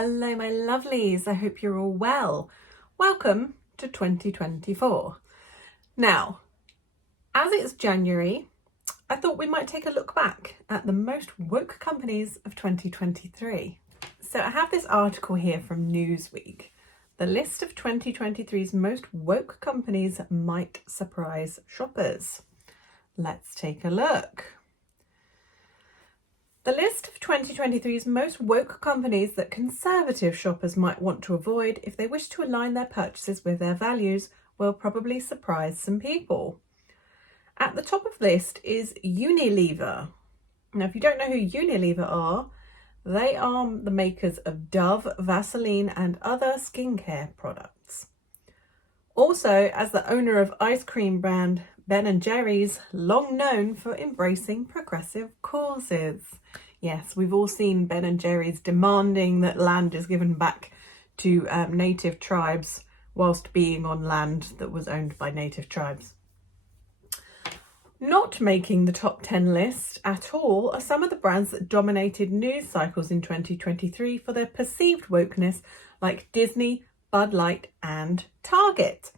Hello my lovelies, I hope you're all well. Welcome to 2024. Now, as it's January, I thought we might take a look back at the most woke companies of 2023. So I have this article here from Newsweek. The list of 2023's most woke companies might surprise shoppers. Let's take a look. The list of 2023's most woke companies that conservative shoppers might want to avoid if they wish to align their purchases with their values will probably surprise some people. At the top of the list is Unilever. Now, if you don't know who Unilever are, they are the makers of Dove, Vaseline and other skincare products. Also, as the owner of ice cream brand Ben & Jerry's, long known for embracing progressive causes. Yes, we've all seen Ben & Jerry's demanding that land is given back to native tribes whilst being on land that was owned by native tribes. Not making the top 10 list at all are some of the brands that dominated news cycles in 2023 for their perceived wokeness, like Disney, Bud Light and Target.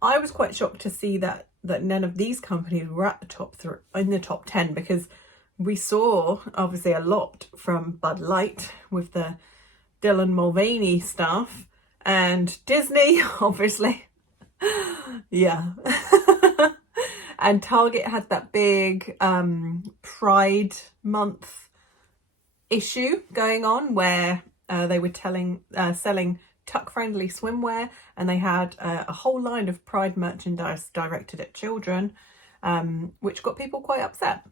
I was quite shocked to see that none of these companies were at the in the top 10, because we saw obviously a lot from Bud Light with the Dylan Mulvaney stuff, and Disney, obviously. Yeah. And Target had that big Pride Month issue going on where they were selling tuck-friendly swimwear, and they had a whole line of Pride merchandise directed at children, which got people quite upset.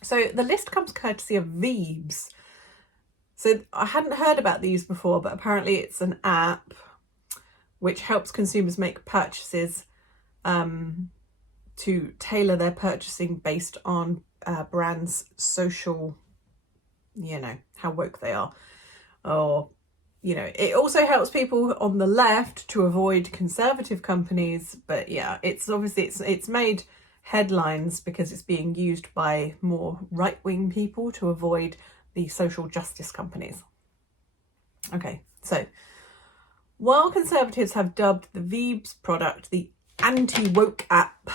So the list comes courtesy of Veebs. So I hadn't heard about these before, but apparently it's an app which helps consumers make purchases to tailor their purchasing based on brands' social, how woke they are. Or, it also helps people on the left to avoid conservative companies. But yeah, it's made headlines because it's being used by more right-wing people to avoid the social justice companies. Okay, so while conservatives have dubbed the Veebs product the anti-woke app,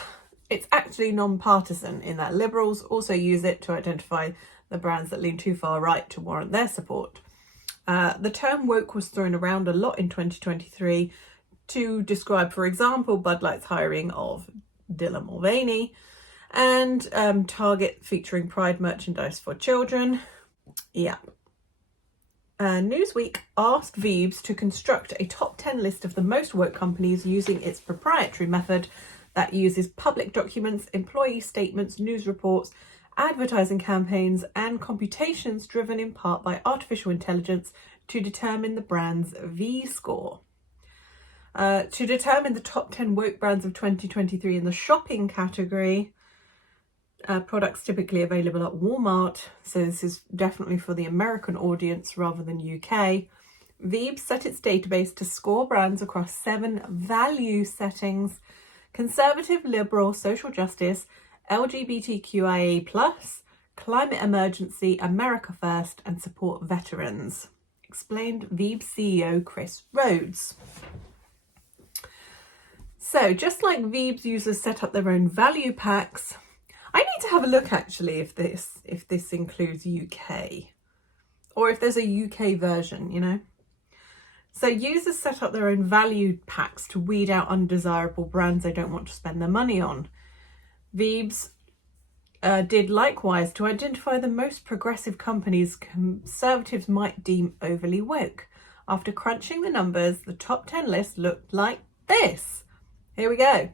it's actually non-partisan in that liberals also use it to identify the brands that lean too far right to warrant their support. The term woke was thrown around a lot in 2023 to describe, for example, Bud Light's hiring of Dylan Mulvaney, and Target featuring Pride merchandise for children. Yeah. Newsweek asked Veebs to construct a top 10 list of the most woke companies using its proprietary method that uses public documents, employee statements, news reports, advertising campaigns, and computations driven in part by artificial intelligence to determine the brand's V-score. To determine the top 10 woke brands of 2023 in the shopping category, products typically available at Walmart, so this is definitely for the American audience rather than UK, Veebs set its database to score brands across 7 value settings: conservative, liberal, social justice, LGBTQIA+, climate emergency, America first, and support veterans, explained Veebs CEO Chris Rhodes. So just like Veebs users set up their own value packs, I need to have a look actually if this includes UK, or if there's a UK version, So users set up their own value packs to weed out undesirable brands they don't want to spend their money on. Veebs did likewise to identify the most progressive companies conservatives might deem overly woke. After crunching the numbers, the top 10 list looked like this. Here we go.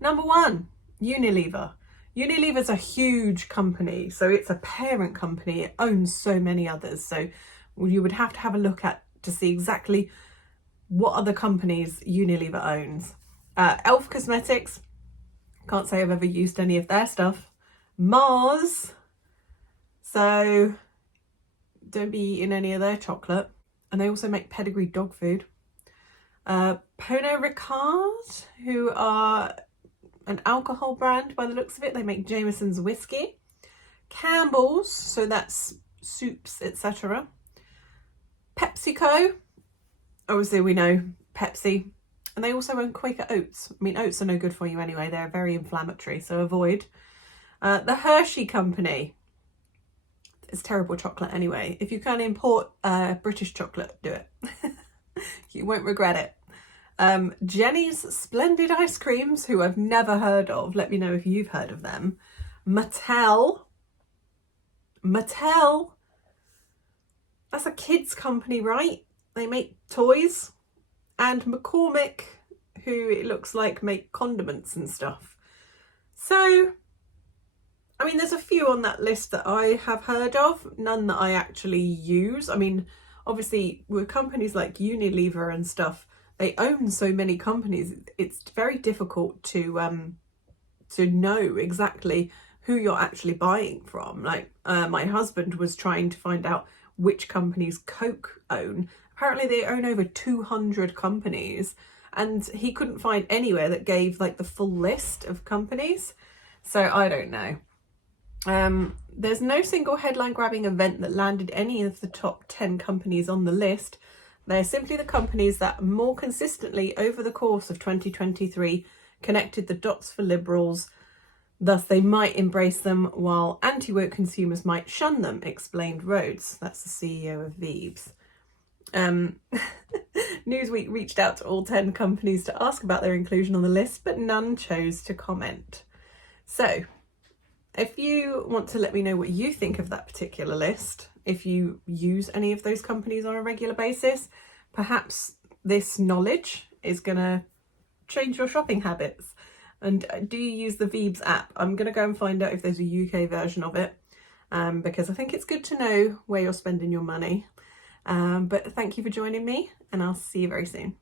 Number 1, Unilever. Unilever's a huge company, so it's a parent company. It owns so many others. So you would have to have a look at to see exactly what other companies Unilever owns. Elf Cosmetics, can't say I've ever used any of their stuff. Mars, so don't be eating any of their chocolate. And they also make pedigree dog food. Pernod Ricard, who are an alcohol brand by the looks of it. They make Jameson's whiskey. Campbell's, so that's soups, etc. PepsiCo, obviously we know Pepsi, and they also own Quaker Oats. I mean, oats are no good for you anyway, they're very inflammatory, so avoid. The Hershey Company, it's terrible chocolate anyway. If you can import British chocolate, do it. You won't regret it. Jenny's Splendid Ice Creams, who I've never heard of. Let me know if you've heard of them. Mattel. That's a kids company, right? They make toys. And McCormick, who it looks like make condiments and stuff. So, I mean, there's a few on that list that I have heard of, none that I actually use. I mean, obviously with companies like Unilever and stuff, they own so many companies, it's very difficult to know exactly who you're actually buying from. Like my husband was trying to find out which companies Coke own. Apparently they own over 200 companies, and he couldn't find anywhere that gave like the full list of companies. So I don't know. There's no single headline grabbing event that landed any of the top 10 companies on the list. They're simply the companies that more consistently over the course of 2023 connected the dots for liberals. Thus, they might embrace them while anti-woke consumers might shun them, explained Rhodes. That's the CEO of Veeves. Newsweek reached out to all 10 companies to ask about their inclusion on the list, but none chose to comment. So, if you want to let me know what you think of that particular list, if you use any of those companies on a regular basis, perhaps this knowledge is going to change your shopping habits. And do you use the Veeves app? I'm going to go and find out if there's a UK version of it, because I think it's good to know where you're spending your money. But thank you for joining me, and I'll see you very soon.